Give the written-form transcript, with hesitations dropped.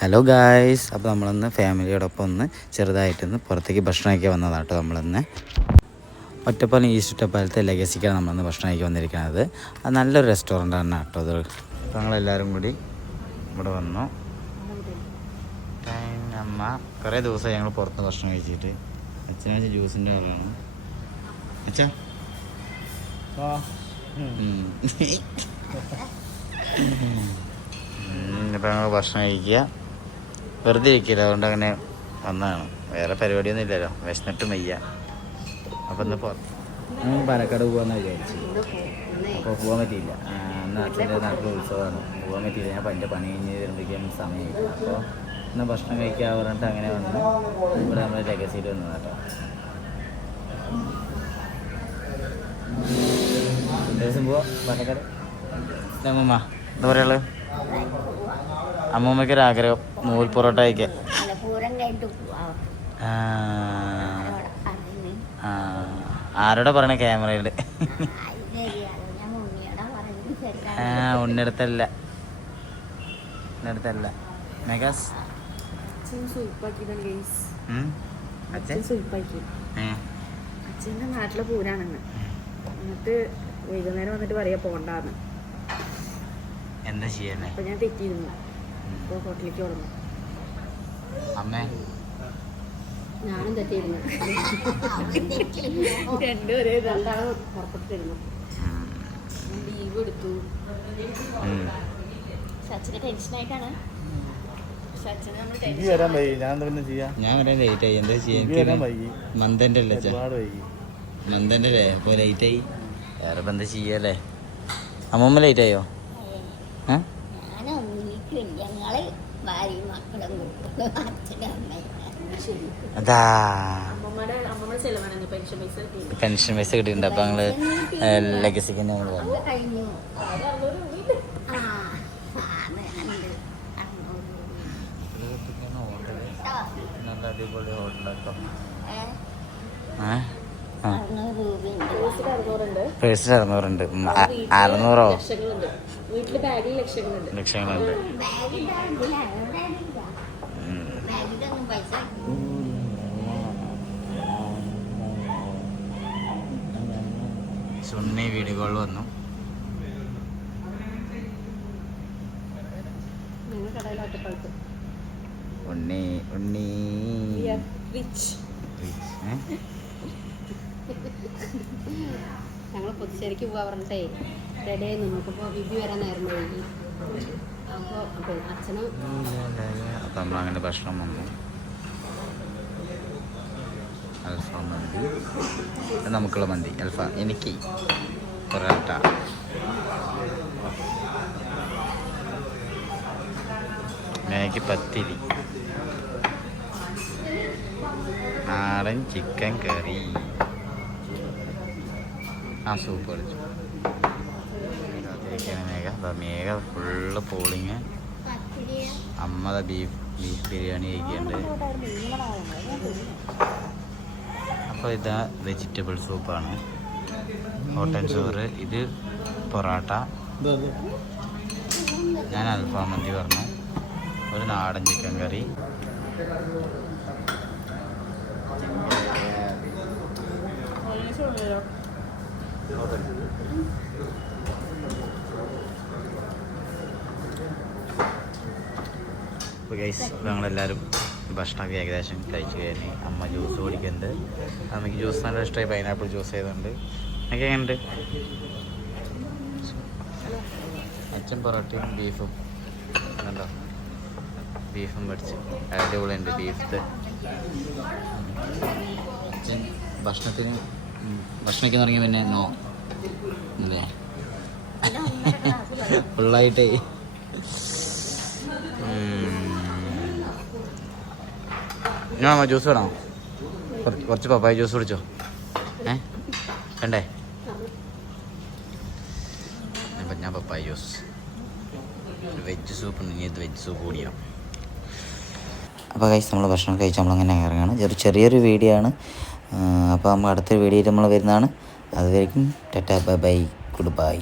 Hello guys, അപ്പോൾ നമ്മളൊന്ന് ഫാമിലിയോടൊപ്പം ഒന്ന് ചെറുതായിട്ടൊന്ന് പുറത്തേക്ക് ഭക്ഷണം കഴിക്കാൻ വന്നതാണ് കേട്ടോ. നമ്മളൊന്ന് ഒറ്റപ്പാലം ഈസ്റ്റ് ഒറ്റപ്പാലത്തെ ലെഗസിക്കാണ് നമ്മളൊന്ന് ഭക്ഷണം കഴിക്കാൻ വന്നിരിക്കുന്നത്. അത് നല്ലൊരു റെസ്റ്റോറൻ്റാണ് കേട്ടോ. അത് അപ്പോൾ ഞങ്ങളെല്ലാവരും കൂടി ഇവിടെ വന്നു. അമ്മ കുറേ ദിവസമായി ഞങ്ങൾ പുറത്ത് ഭക്ഷണം കഴിച്ചിട്ട്. അച്ഛനെ വെച്ചാൽ ജ്യൂസിൻ്റെ ആളാണ് അച്ഛാ. ഇപ്പം ഞങ്ങൾ ഭക്ഷണം കഴിക്കുക, വെറുതെ ഇരിക്കില്ല, അതുകൊണ്ട് അങ്ങനെ വന്നതാണ്. വേറെ പരിപാടിയൊന്നും ഇല്ലല്ലോ, വിശന്നിട്ടും വയ്യ. അപ്പം ഇന്ന് പാലക്കാട് പോകാമെന്ന് വിചാരിച്ചു. അപ്പോൾ പോകാൻ പറ്റിയില്ല. അന്ന് അച്ഛൻ്റെ നാട്ടിൽ ഉത്സവമാണ്, പോകാൻ പറ്റിയില്ല. ഞാൻ എൻ്റെ പണി കഴിഞ്ഞ് വരുമ്പോഴേക്കും സമയമില്ല. അപ്പോൾ ഇന്ന് ഭക്ഷണം കഴിക്കാൻ പറഞ്ഞിട്ട് അങ്ങനെ വന്ന് ഇവിടെ നമ്മൾ ലെഗസിയിൽ വന്നു കേട്ടോ. ദിവസം പോവാ പാലക്കാട്. അമ്മൂമ്മ എന്താ പറയുള്ളത്? അമ്മൂമ്മയ്ക്കൊരാഗ്രഹം നൂൽ പൊറോട്ട കഴിക്കാൻ. ആരോടെ പറയണ ക്യാമറയില്? ഉണ്ണിടത്തല്ല മെഗാസ് അച്ഛൻ്റെ നാട്ടിലെ പൂരാണെന്ന്. എന്നിട്ട് വൈകുന്നേരം വന്നിട്ട് പറയാ പോണ്ടാന്ന്. എന്താ ചെയ്യാനേ? അപ്പൊ ഞാൻ തെറ്റിയിരുന്നു. ഇപ്പോൾ ഹോട്ടലിലേക്ക് തുടങ്ങും. അമ്മേ ഞാനും തെറ്റിയിരുന്നു. രണ്ടാളും പുറപ്പെട്ടിരുന്നു. ലീവ് എടുത്തു. അച്ഛന് ടെൻഷനായിട്ടാണ്. ഞാൻ വരാൻ ലേറ്റ് ആയി. എന്താ ചെയ്യാൻ? മന്ദന്റെ അല്ലേ മന്ദന്റെ അല്ലേ? അപ്പോൾ ലേറ്റ് ആയി. വേറെ ഇപ്പം എന്താ ചെയ്യല്ലേ? അമ്മൂമ്മ ലേറ്റ് ആയോ? അതാ പെൻഷൻ പൈസ കിട്ടിയിട്ടുണ്ട്. അപ്പം ഞങ്ങള് ലെഗസിക്ക് നമ്മൾ വന്നു. നല്ല അടിപൊളി ഹോട്ടലൊക്കെ. പേഴ്സിൽ 600 600 ലക്ഷങ്ങളുണ്ട്. സുന്നി വീഡിയോ കോൾ വന്നു. ഉണ്ണി ഞങ്ങൾ പുതുശ്ശേരിക്ക് പോകാൻ പറഞ്ഞിട്ടേ റെഡിയായി നോക്കുമ്പോൾ വിധി വരാൻ നേരം വൈകി. അപ്പോൾ അച്ഛനും അപ്പം നമ്മളങ്ങനെ ഭക്ഷണം വന്നു. അൽഫാം മന്തി, നമുക്കുള്ള മന്തി അൽഫാം, എനിക്ക് പൊറോട്ട, എനിക്ക് പത്തിരി, നാടൻ ചിക്കൻ കറി, സൂപ്പ് കളിച്ചു. മേഘ ഫുള്ള് പോളിങ്. അമ്മ ബീഫ് ബിരിയാണി കഴിക്കുന്നുണ്ട്. അപ്പോൾ ഇതാ വെജിറ്റബിൾ സൂപ്പാണ്, ഹോട്ടൽ ചോറ്, ഇത് പൊറോട്ട, ഞാൻ അൽഫാം മന്തി പറഞ്ഞു, ഒരു നാടൻ ചിക്കൻ കറി, അപ്പോൾ ഗൈസ് ഞങ്ങളെല്ലാവരും ഭക്ഷണമൊക്കെ ഏകദേശം കഴിച്ച് കഴിഞ്ഞ് അമ്മ ജ്യൂസ് കുടിക്കുന്നുണ്ട്. അമ്മയ്ക്ക് ജ്യൂസ് നല്ല ഇഷ്ടമായി, പൈനാപ്പിൾ ജ്യൂസ് ചെയ്തുകൊണ്ട്. എനിക്ക് എങ്ങനെയുണ്ട്? അച്ഛൻ പൊറോട്ടയും ബീഫും കണ്ടോ, ബീഫും പഠിച്ച് അടിപൊളിയുണ്ട് ബീഫ്. അച്ഛൻ ഭക്ഷണത്തിന് തുടങ്ങി പിന്നെ നോ അല്ലേ ഫുള്ളായിട്ടേ. ഇനി ജ്യൂസ് വേണോ? കുറച്ച് പപ്പായ ജ്യൂസ് കുടിച്ചോ? വേണ്ടേ? അപ്പം ഞാൻ പപ്പായ ജ്യൂസ്, വെജ് സൂപ്പ് ഉണ്ട്. ഇനി ഇത് വെജ് സൂപ്പ് കുടിക്കണം. അപ്പോൾ കഴിച്ച് നമ്മൾ ഭക്ഷണം കഴിച്ച് നമ്മളങ്ങനെ ഇറങ്ങുകയാണ്. ചെറിയൊരു വീഡിയോ ആണ്. അപ്പോൾ നമ്മൾ അടുത്തൊരു വീഡിയോയിൽ നമ്മൾ വരുന്നതാണ്. അതുവരെയും tata bye bye, good bye.